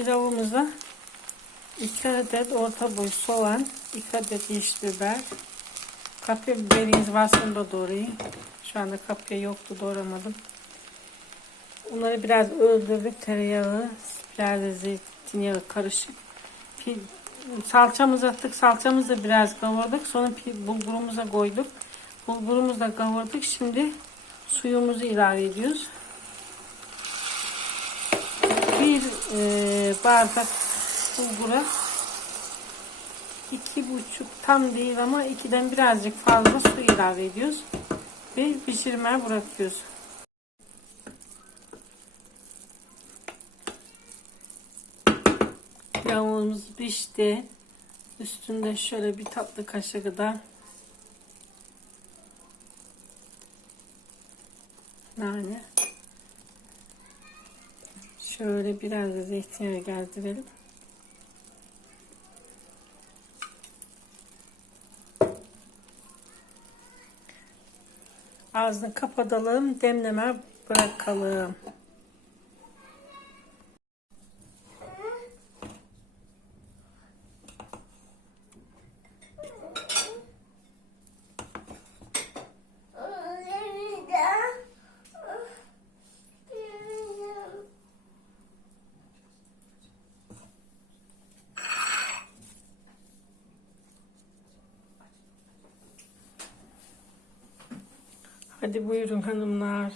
Pilavımıza 2 adet orta boy soğan, 2 adet yeşil biber, kapya biberiniz varsa onu da doğrayın. Şu anda kapya yoktu doğramadım. Bunları biraz öldürdük. Tereyağı, biraz zeytinyağı karışık. Pi- Salçamızı attık. Salçamızı biraz kavurduk. Sonra pi- bulgurumuza koyduk. Bulgurumuzu da kavurduk. Şimdi suyumuzu ilave ediyoruz. Bir e, bardak bulgura iki buçuk tam değil ama ikiden birazcık fazla su ilave ediyoruz. Ve pişirmeye bırakıyoruz. Pilavımız pişti. Üstünde şöyle bir tatlı kaşığı kadar nane. Şöyle biraz da zeytinyağı gezdirelim. Ağzını kapatalım, demleme bırakalım. Hadi buyurun hanımlar.